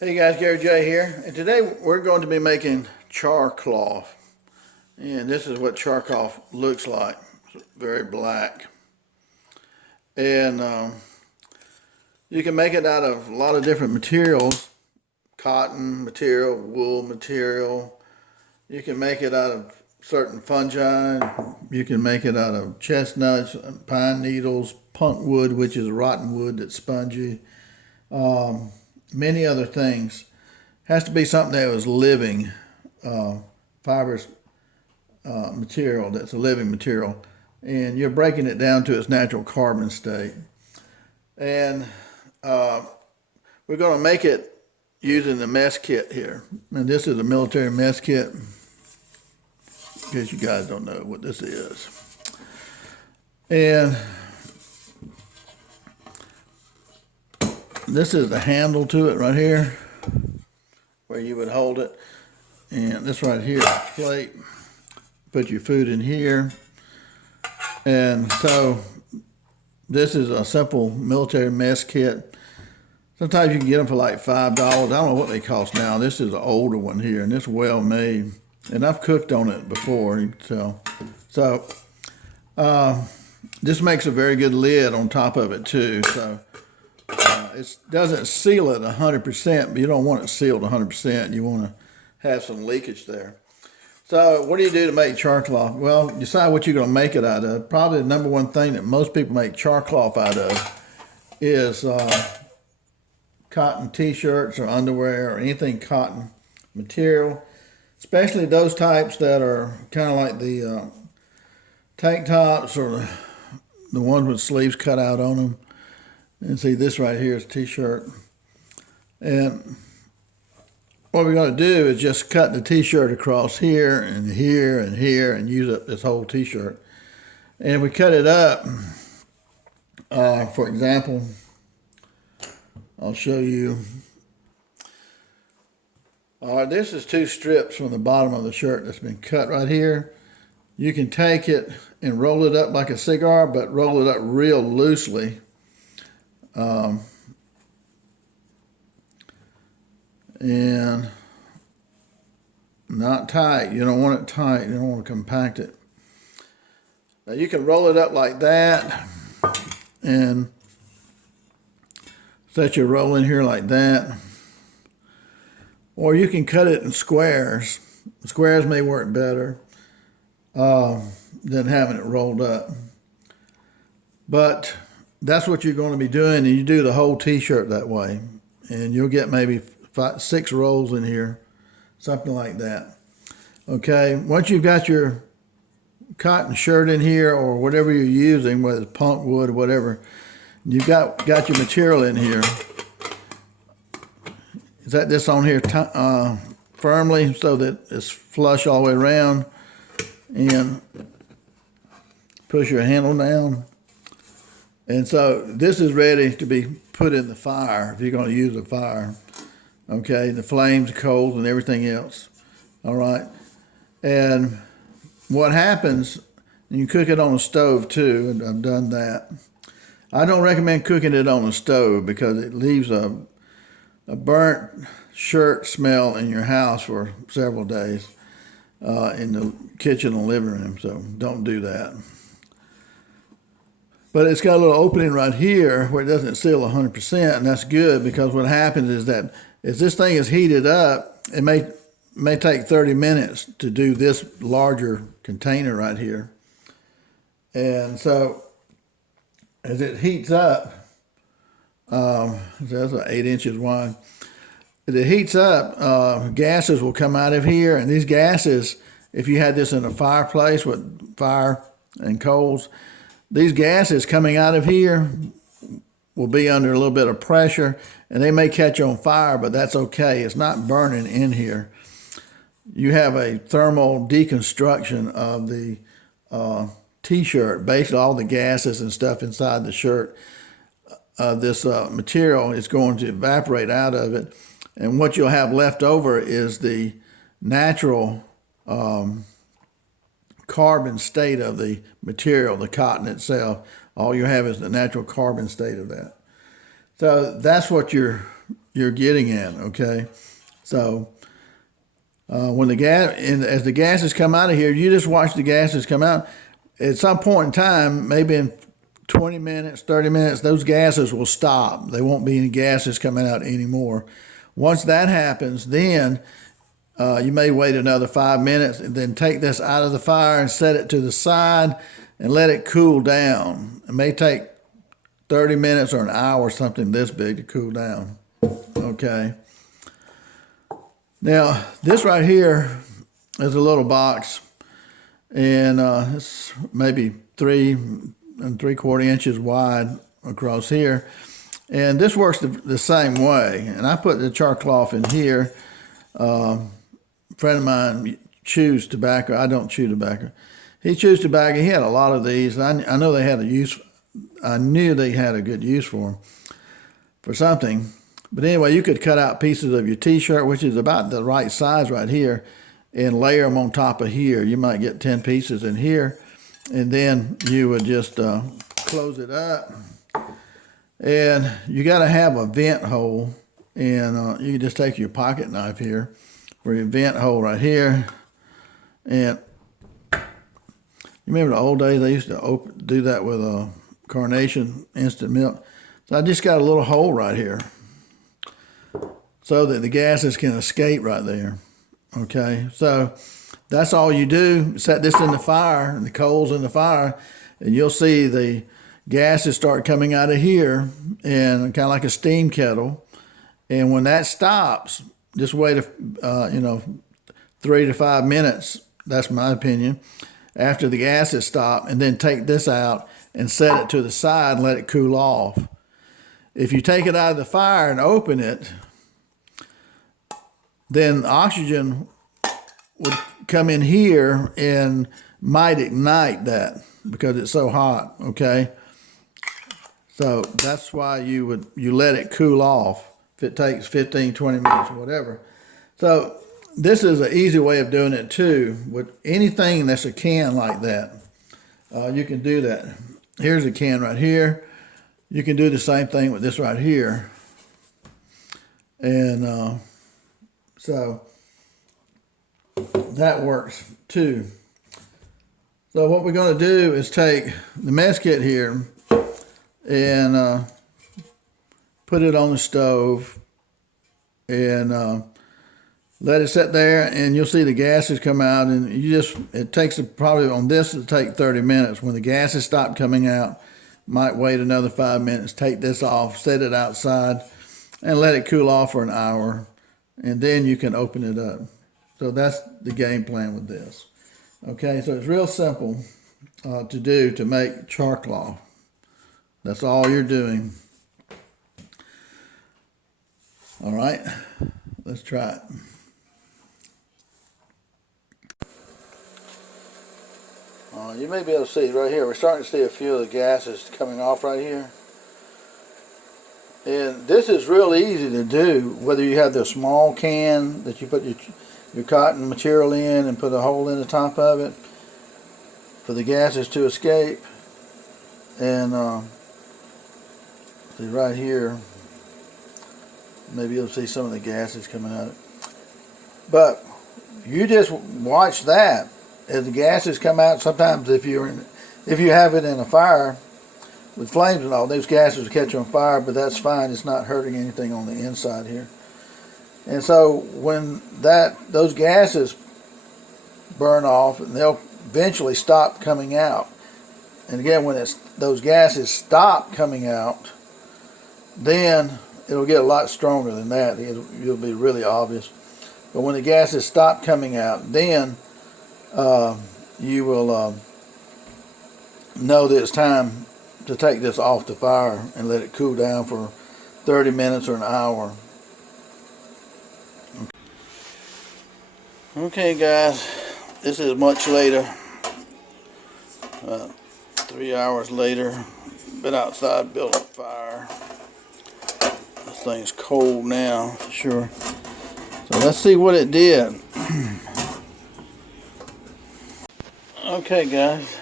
Hey guys, Gary J here, and today we're going to be making char cloth. And this is what char cloth looks like. It's very black. And you can make it out of a lot of different materials. Cotton material, wool material. You can make it out of certain fungi. You can make it out of chestnuts, pine needles, punk wood, which is rotten wood that's spongy. Many other things. Has to be something that was living, fibrous material that's a living material. And you're breaking it down to its natural carbon state. And we're going to make it using the mess kit here. And this is a military mess kit, in case you guys don't know what this is. And this is the handle to it right here, where you would hold it. And this right here is a plate. Put your food in here. And so this is a simple military mess kit. Sometimes you can get them for like $5. I don't know what they cost now. This is an older one here, and it's well made. And I've cooked on it before. So this makes a very good lid on top of it too. So it doesn't seal it 100%, but you don't want it sealed 100%. You want to have some leakage there. So what do you do to make char cloth? Well, decide what you're going to make it out of. Probably the number one thing that most people make char cloth out of is cotton t-shirts or underwear or anything cotton material, especially those types that are kind of like the tank tops or the ones with sleeves cut out on them. And see, this right here is a t-shirt. And what we're going to do is just cut the t-shirt across here and here and here and use up this whole t-shirt. And if we cut it up, for example, I'll show you. This is 2 strips from the bottom of the shirt that's been cut right here. You can take it and roll it up like a cigar, but roll it up real loosely. And not tight. You don't want it tight. You don't want to compact it. Now you can roll it up like that and set your roll in here like that. Or you can cut it in squares. Squares may work better than having it rolled up. But that's what you're going to be doing, and you do the whole t-shirt that way. And you'll get maybe 6 rolls in here, something like that. Okay, once you've got your cotton shirt in here or whatever you're using, whether it's punk wood or whatever, you've got your material in here. Set this on here firmly so that it's flush all the way around, and push your handle down. And so this is ready to be put in the fire if you're going to use a fire. Okay, the flames, coals, and everything else. All right. And what happens, you cook it on a stove too, and I've done that. I don't recommend cooking it on a stove because it leaves a burnt shirt smell in your house for several days in the kitchen and living room, so don't do that. But it's got a little opening right here where it doesn't seal 100%, and that's good because what happens is that as this thing is heated up, it may take 30 minutes to do this larger container right here. And so as it heats up, that's 8 inches wide. As it heats up, gases will come out of here, and these gases, if you had this in a fireplace with fire and coals, these gases coming out of here will be under a little bit of pressure, and they may catch on fire, but that's okay. It's not burning in here. You have a thermal deconstruction of the t-shirt. Basically, all the gases and stuff inside the shirt, this material is going to evaporate out of it, and what you'll have left over is the natural carbon state of the material, the cotton itself. All you have is the natural carbon state of that. So that's what you're you're getting at, okay? So when the gas, as the gases come out of here, you just watch the gases come out. At some point in time, maybe in 20 minutes, 30 minutes, those gases will stop. There won't be any gases coming out anymore. Once that happens, then you may wait another 5 minutes and then take this out of the fire and set it to the side and let it cool down. It may take 30 minutes or an hour, something this big, to cool down. Okay. Now, this right here is a little box, and it's maybe 3 3/4 inches wide across here. And this works the same way. And I put the char cloth in here. A friend of mine chews tobacco. I don't chew tobacco. He chews tobacco. He had a lot of these. I know they had a use. I knew they had a good use for them, for something. But anyway, you could cut out pieces of your T-shirt, which is about the right size right here, and layer them on top of here. You might get 10 pieces in here, and then you would just close it up. And you got to have a vent hole, and you can just take your pocket knife here for your vent hole right here. And you remember the old days, they used to do that with a Carnation instant milk. So I just got a little hole right here so that the gases can escape right there. Okay, so that's all you do. Set this in the fire, and the coals in the fire, and you'll see the gases start coming out of here, and kind of like a steam kettle. And when that stops, just wait 3 to 5 minutes. That's my opinion. After the gases stop, and then take this out and set it to the side and let it cool off. If you take it out of the fire and open it, then oxygen would come in here and might ignite that because it's so hot, okay? So that's why you let it cool off if it takes 15, 20 minutes or whatever. So this is an easy way of doing it too. With anything that's a can like that, you can do that. Here's a can right here. You can do the same thing with this right here. And so that works too. So what we're going to do is take the mess kit here and put it on the stove and let it sit there, and you'll see the gases come out, and it takes probably on this it'll take 30 minutes. When the gases stop coming out, might wait another 5 minutes, take this off, set it outside, and let it cool off for an hour, and then you can open it up. So that's the game plan with this. Okay, so it's real simple to do to make char cloth. That's all you're doing. All right, let's try it. You may be able to see right here. We're starting to see a few of the gases coming off right here. And this is real easy to do, whether you have the small can that you put your cotton material in and put a hole in the top of it for the gases to escape. And see right here, maybe you'll see some of the gases coming out. But you just watch that. As the gases come out, sometimes if you have it in a fire with flames and all, those gases will catch on fire, but that's fine. It's not hurting anything on the inside here. And so when those gases burn off, and they'll eventually stop coming out. And again, when those gases stop coming out, then it'll get a lot stronger than that. It'll be really obvious. But when the gases stop coming out, then you will know that it's time to take this off the fire and let it cool down for 30 minutes or an hour. Okay guys, this is much later, 3 hours later. Been outside building a fire. This thing's cold now for sure. So let's see what it did. Okay guys,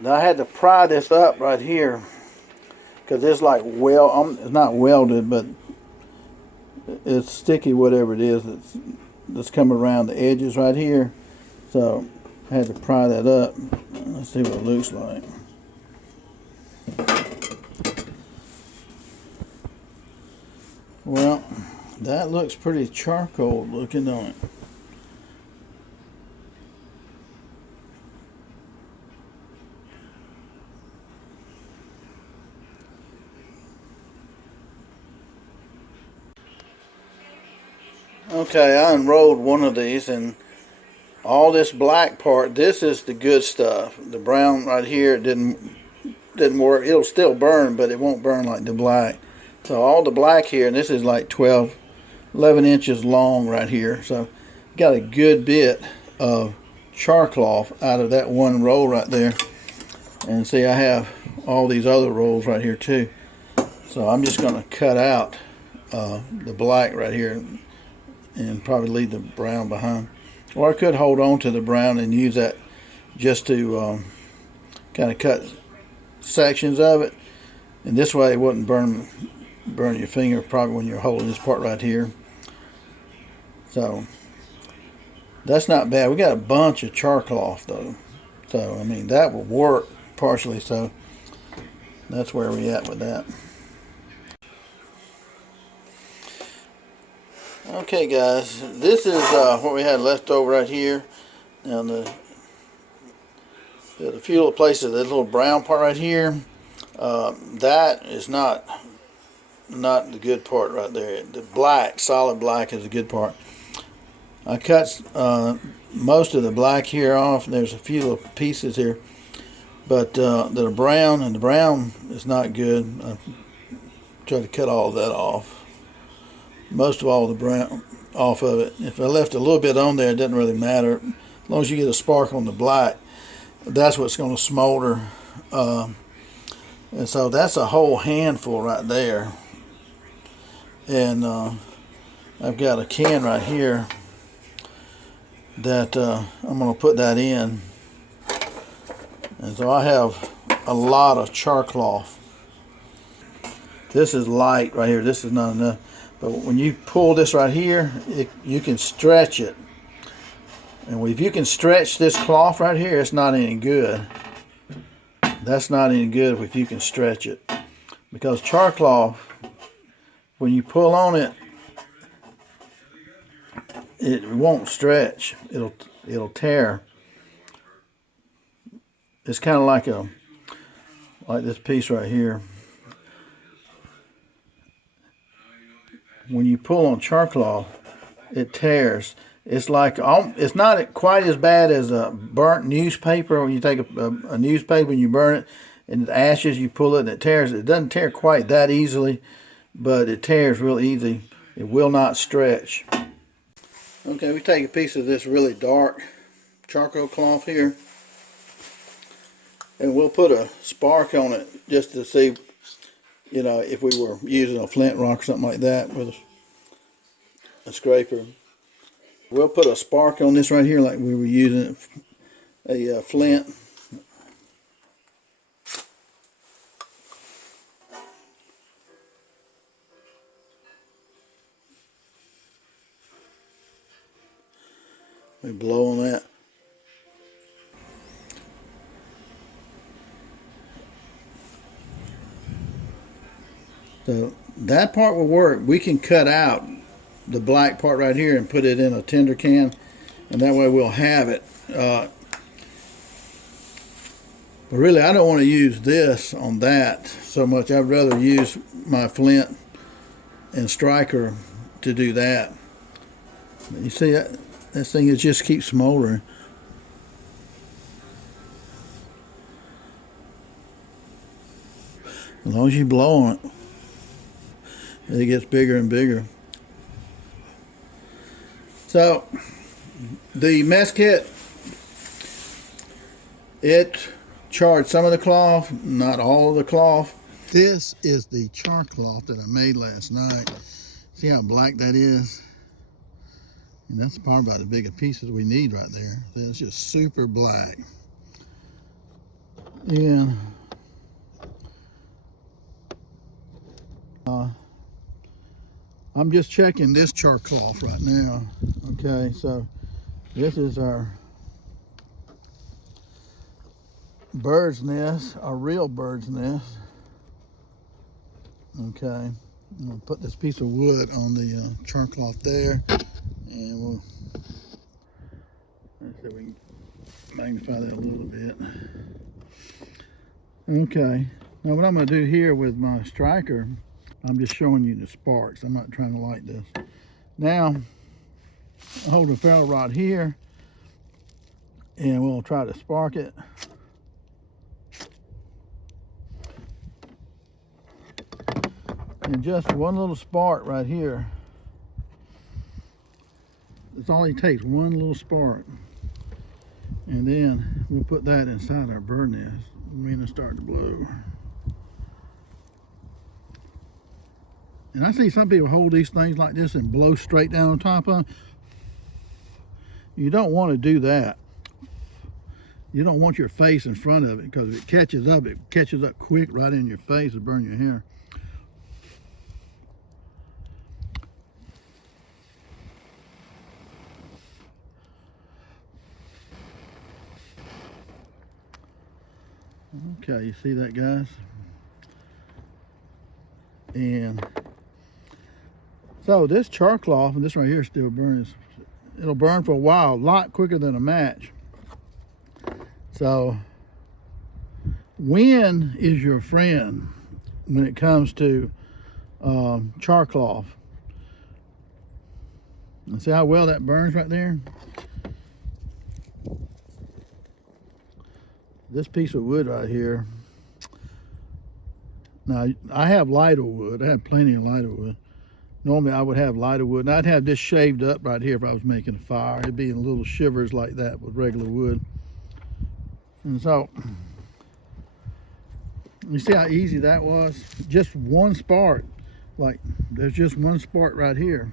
now I had to pry this up right here because it's like it's not welded, but it's sticky, whatever it is that's coming around the edges right here. So I had to pry that up. Let's see what it looks like. Well, that looks pretty charcoal looking, don't it? Okay, I unrolled one of these, and all this black part, this is the good stuff. The brown right here didn't work. It'll still burn, but it won't burn like the black. So all the black here, and this is like 11 inches long right here. So got a good bit of char cloth out of that one roll right there. And see, I have all these other rolls right here too. So I'm just going to cut out the black right here and probably leave the brown behind. Or I could hold on to the brown and use that just to kind of cut sections of it. And this way it wouldn't burn your finger probably when you're holding this part right here. So that's not bad. We got a bunch of char cloth though. So I mean that will work partially, so that's where we at with that. Okay guys, this is what we had left over right here. Now the few little places, that little brown part right here, that is not the good part right there. The black, solid black, is the good part. I cut most of the black here off. There's a few little pieces here, but that are brown, and the brown is not good. I tried to cut all of that off. Most of all the brown off of it. If I left a little bit on there, it doesn't really matter. As long as you get a spark on the black, that's what's going to smolder. And so that's a whole handful right there. And I've got a can right here that I'm going to put that in. And so I have a lot of char cloth. This is light right here. This is not enough. But when you pull this right here, you can stretch it. And if you can stretch this cloth right here, it's not any good. That's not any good if you can stretch it. Because char cloth, when you pull on it, it won't stretch. It'll tear. It's kind of like this piece right here. When you pull on char cloth, it tears. It's like, it's not quite as bad as a burnt newspaper. When you take a newspaper and you burn it, and the ashes, you pull it and it tears. It doesn't tear quite that easily, but it tears real easy. It will not stretch. Okay, we take a piece of this really dark charcoal cloth here, and we'll put a spark on it just to see, you know, if we were using a flint rock or something like that with a scraper. We'll put a spark on this right here like we were using a flint. We blow on that. So that part will work. We can cut out the black part right here and put it in a tinder can, and that way we'll have it. But really, I don't want to use this on that so much. I'd rather use my flint and striker to do that. You see that? This thing is just keeps smoldering. As long as you blow on it, it gets bigger and bigger. So the mess kit, it charred some of the cloth, not all of the cloth. This is the char cloth that I made last night. See how black that is? And that's probably about the biggest pieces we need right there. That's just super black. And I'm just checking this char cloth right now. Okay, so this is our bird's nest, our real bird's nest. Okay, I'm gonna put this piece of wood on the char cloth there, and we'll, let's see if we can magnify that a little bit. Okay, now what I'm gonna do here with my striker, I'm just showing you the sparks. I'm not trying to light this. Now, I hold the ferro rod here, and we'll try to spark it. And just one little spark right here. That's all it takes, one little spark. And then we'll put that inside our bird nest. And it'll start to blow. And I see some people hold these things like this and blow straight down on top of them. You don't want to do that. You don't want your face in front of it, because if it catches up quick right in your face and burn your hair. Okay, you see that, guys? And so this char cloth, and this right here still burns, it'll burn for a while, a lot quicker than a match. So wind is your friend when it comes to char cloth. And see how well that burns right there? This piece of wood right here. Now, I have lighter wood. I have plenty of lighter wood. Normally, I would have lighter wood, and I'd have this shaved up right here if I was making a fire. It'd be in little shivers like that with regular wood. And so, you see how easy that was? Just one spark. Like, there's just one spark right here.